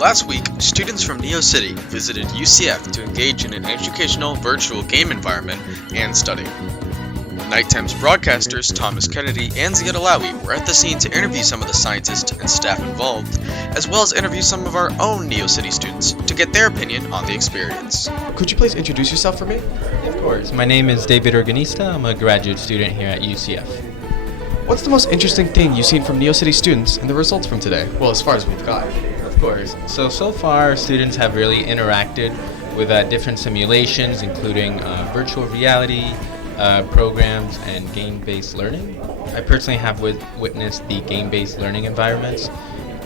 Last week, students from NeoCity visited UCF to engage in an educational virtual game environment and study. Nighttime's broadcasters Thomas Kennedy and Ziad Alawi were at the scene to interview some of the scientists and staff involved, as well as interview some of our own NeoCity students to get their opinion on the experience. Could you please introduce yourself for me? Of course. My name is David Organista. I'm a graduate student here at UCF. What's the most interesting thing you've seen from NeoCity students and the results from today? Well, as far as we've got. Of course. So far, students have really interacted with different simulations, including virtual reality, programs, and game-based learning. I personally have witnessed the game-based learning environments.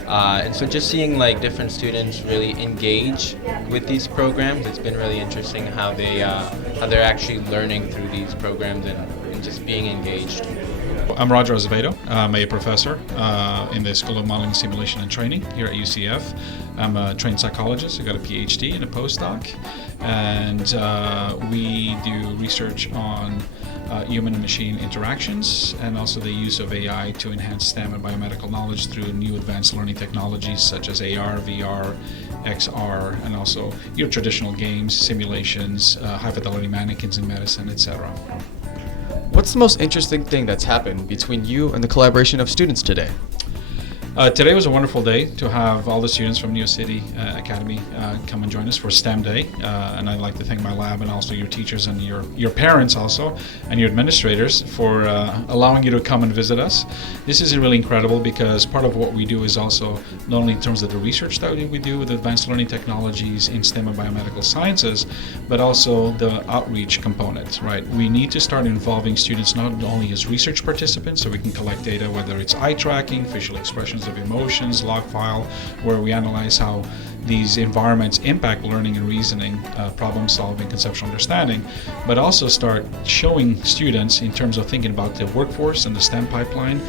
And so just seeing different students really engage with these programs, it's been really interesting how they're actually learning through these programs and just being engaged. I'm Roger Azevedo. I'm a professor in the School of Modeling, Simulation, and Training here at UCF. I'm a trained psychologist. I got a PhD and a postdoc. And we do research on human and machine interactions and also the use of AI to enhance STEM and biomedical knowledge through new advanced learning technologies such as AR, VR, XR, and also your traditional games, simulations, high-fidelity mannequins in medicine, etc. What's the most interesting thing that's happened between you and the collaboration of students today? Today was a wonderful day to have all the students from NeoCity Academy come and join us for STEM Day. And I'd like to thank my lab and also your teachers and your parents also, and your administrators for allowing you to come and visit us. This is really incredible because part of what we do is also not only in terms of the research that we do with advanced learning technologies in STEM and biomedical sciences, but also the outreach component, right? We need to start involving students not only as research participants so we can collect data, whether it's eye tracking, facial expressions of emotions, log file, where we analyze how these environments impact learning and reasoning, problem solving, conceptual understanding, but also start showing students in terms of thinking about the workforce and the STEM pipeline.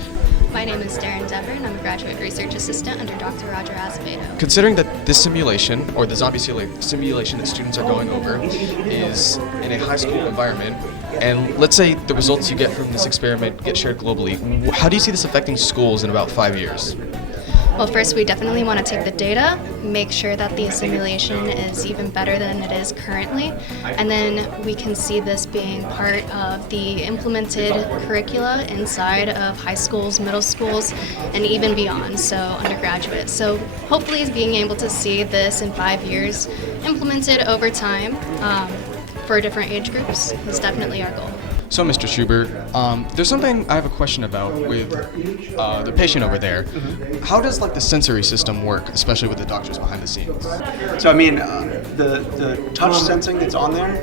My name is Darren Dever, and I'm a graduate research assistant under Dr. Roger Azevedo. Considering that this simulation, or the zombie simulation that students are going over, is in a high school environment, and let's say the results you get from this experiment get shared globally, how do you see this affecting schools in about 5 years? Well, first, we definitely want to take the data, make sure that the simulation is even better than it is currently, and then we can see this being part of the implemented curricula inside of high schools, middle schools, and even beyond, so undergraduate. So hopefully being able to see this in 5 years implemented over time for different age groups is definitely our goal. So, Mr. Schubert, there's something I have a question about with the patient over there. How does the sensory system work, especially with the doctors behind the scenes? So, the touch sensing that's on there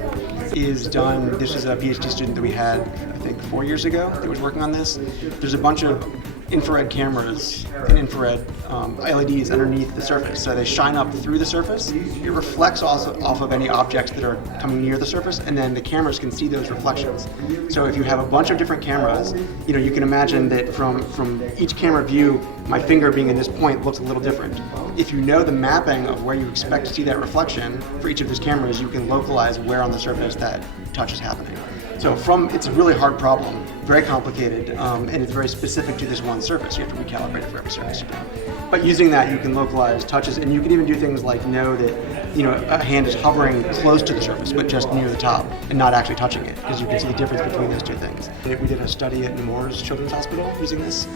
is done. This is a PhD student that we had, I think, 4 years ago that was working on this. There's a bunch of infrared cameras and infrared LEDs underneath the surface. So they shine up through the surface. It reflects also off of any objects that are coming near the surface, and then the cameras can see those reflections. So if you have a bunch of different cameras, you can imagine that from each camera view, my finger being in this point looks a little different. If you know the mapping of where you expect to see that reflection for each of those cameras, you can localize where on the surface that touch is happening. So it's a really hard problem, very complicated, and it's very specific to this one surface. You have to recalibrate it for every surface you do. But using that, you can localize touches, and you can even do things like know that a hand is hovering close to the surface, but just near the top, and not actually touching it, because you can see the difference between those two things. We did a study at Nemours Children's Hospital using this.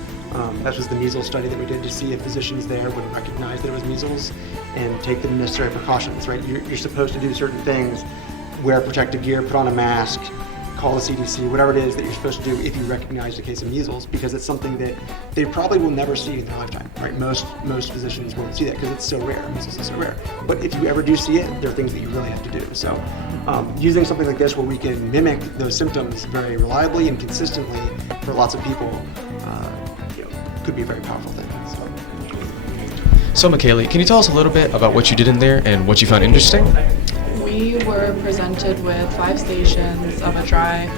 That was the measles study that we did to see if physicians there would recognize that it was measles and take the necessary precautions. Right? You're supposed to do certain things: wear protective gear, put on a mask, call the CDC, whatever it is that you're supposed to do if you recognize a case of measles, because it's something that they probably will never see in their lifetime, right? Most physicians won't see that because it's so rare. Measles is so rare. But if you ever do see it, there are things that you really have to do. So using something like this where we can mimic those symptoms very reliably and consistently for lots of people could be a very powerful thing. So, McKaylee, can you tell us a little bit about what you did in there and what you found interesting? We were presented with 5 stations of a dry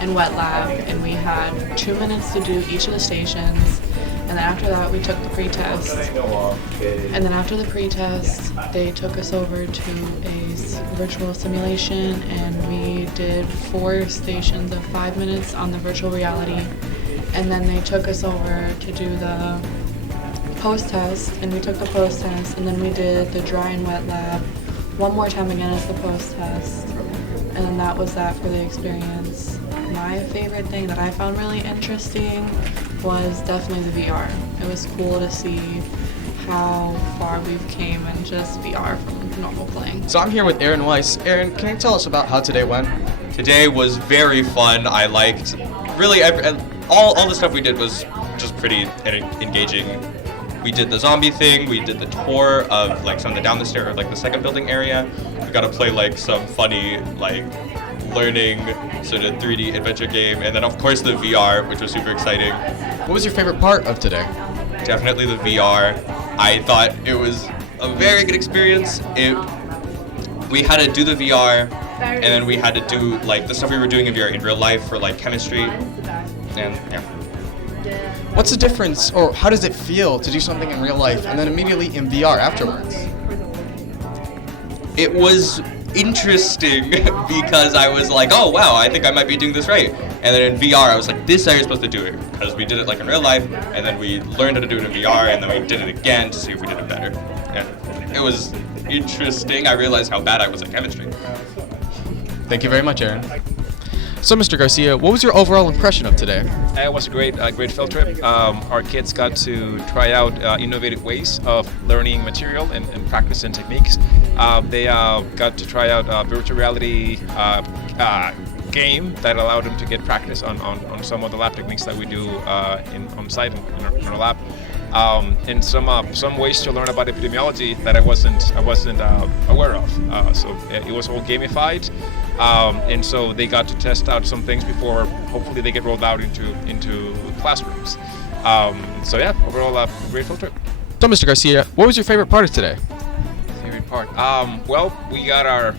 and wet lab, and we had 2 minutes to do each of the stations. And then after that, we took the pretest. And then after the pretest, they took us over to a virtual simulation, and we did 4 stations of 5 minutes on the virtual reality. and then they took us over to do the post-test, and we took the post-test, and then we did the dry and wet lab one more time again as the post-test, and then that was that for the experience. My favorite thing that I found really interesting was definitely the VR. It was cool to see how far we've came in just VR from normal playing. So I'm here with Aaron Weiss. Aaron, can you tell us about how today went? Today was very fun. I liked really all the stuff we did was just pretty engaging. We did the zombie thing. We did the tour of like some of the down the stair, like the second building area. We got to play like some funny like learning sort of 3D adventure game, and then of course the VR, which was super exciting. What was your favorite part of today? Definitely the VR. I thought it was a very good experience. We had to do the VR, and then we had to do like the stuff we were doing in VR in real life for like chemistry, and yeah. What's the difference, or how does it feel to do something in real life and then immediately in VR afterwards? It was interesting because I was like, oh wow, I think I might be doing this right. And then in VR, I was like, this is how you're supposed to do it, because we did it like in real life, and then we learned how to do it in VR, and then we did it again to see if we did it better. And it was interesting. I realized how bad I was at chemistry. Thank you very much, Aaron. So, Mr. Garcia, what was your overall impression of today? It was a great field trip. Our kids got to try out innovative ways of learning material and practicing techniques. They got to try out virtual reality game that allowed them to get practice on some of the lab techniques that we do on site in our lab. And some ways to learn about epidemiology that I wasn't aware of. So it was all gamified, and so they got to test out some things before hopefully they get rolled out into classrooms. So yeah, overall a great field trip. So, Mr. Garcia, what was your favorite part of today? Favorite part? Well, we got our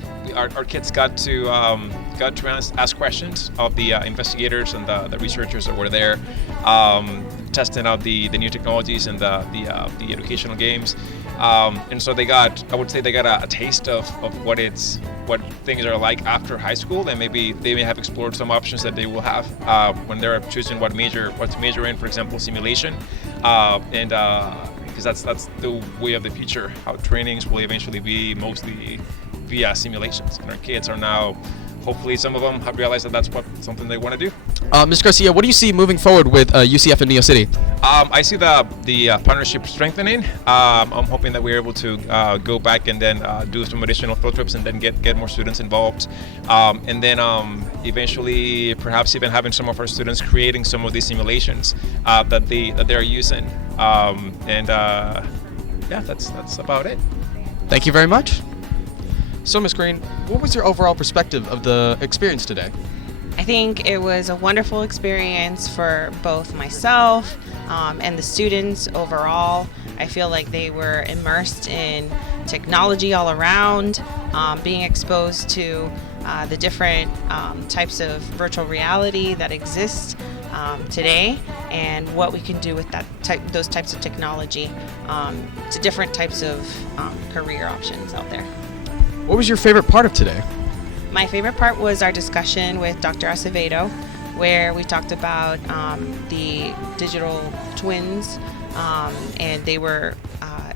kids got to ask questions of the investigators and the researchers that were there, testing out the new technologies and the educational games, and so I would say they got a taste of what things are like after high school, and maybe they may have explored some options that they will have when they're choosing what to major in, for example, simulation, and because that's the way of the future. How trainings will eventually be mostly via simulations, and our kids are now, hopefully some of them have realized that that's something they want to do. Ms. Garcia, what do you see moving forward with UCF and NeoCity? I see the partnership strengthening. I'm hoping that we're able to go back and then do some additional field trips and then get more students involved, and then eventually perhaps even having some of our students creating some of these simulations that they're using, and yeah, that's about it. Thank you very much. So, Ms. Green, what was your overall perspective of the experience today? I think it was a wonderful experience for both myself and the students overall. I feel like they were immersed in technology all around, being exposed to the different types of virtual reality that exist today, and what we can do with those types of technology to different types of career options out there. What was your favorite part of today? My favorite part was our discussion with Dr. Acevedo, where we talked about the digital twins, and they were.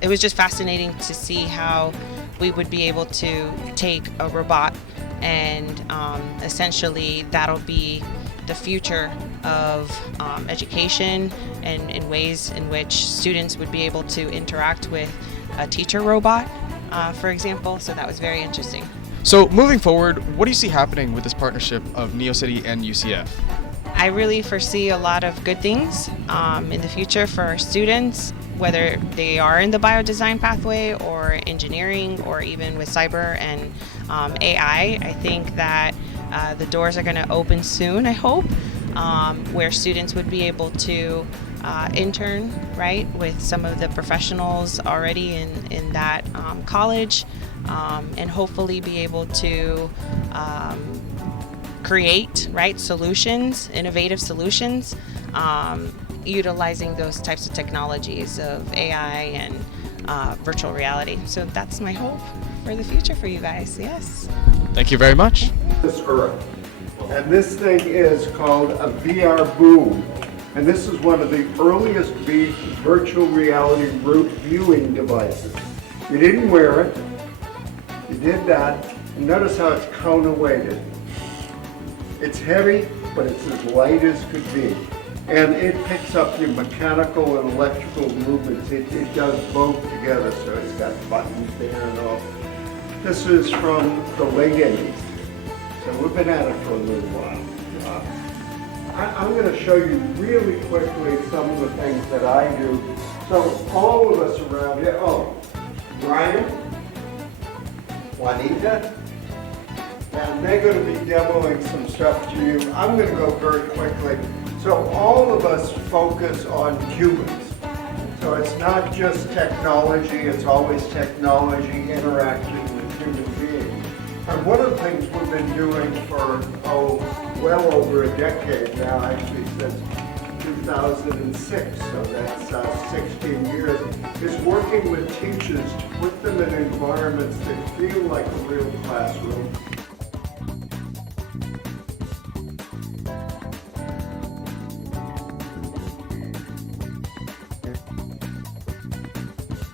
It was just fascinating to see how we would be able to take a robot and essentially that'll be the future of education, and in ways in which students would be able to interact with a teacher robot, for example. So that was very interesting. So moving forward, what do you see happening with this partnership of NeoCity and UCF? I really foresee a lot of good things in the future for our students, whether they are in the biodesign pathway or engineering or even with cyber and AI. I think that the doors are going to open soon, I hope, where students would be able to intern, right, with some of the professionals already in that college, and hopefully be able to create, right, solutions, innovative solutions, utilizing those types of technologies of AI and virtual reality. So that's my hope for the future for you guys. Yes. Thank you very much. This Earth, and this thing is called a VR boom. And this is one of the earliest virtual reality viewing devices. You didn't wear it, you did that, and notice how it's counterweighted. It's heavy, but it's as light as could be. And it picks up your mechanical and electrical movements. It does both together, so it's got buttons there and all. This is from the late 80s. So we've been at it for a little while. I'm going to show you really quickly some of the things that I do. So all of us around here, Brian, Juanita, and they're going to be demoing some stuff to you. I'm going to go very quickly. So all of us focus on humans. So it's not just technology, it's always technology interacting with human beings. And one of the things we've been doing for, well over a decade now, actually since 2006, so that's 16 years, is working with teachers to put them in environments that feel like a real classroom,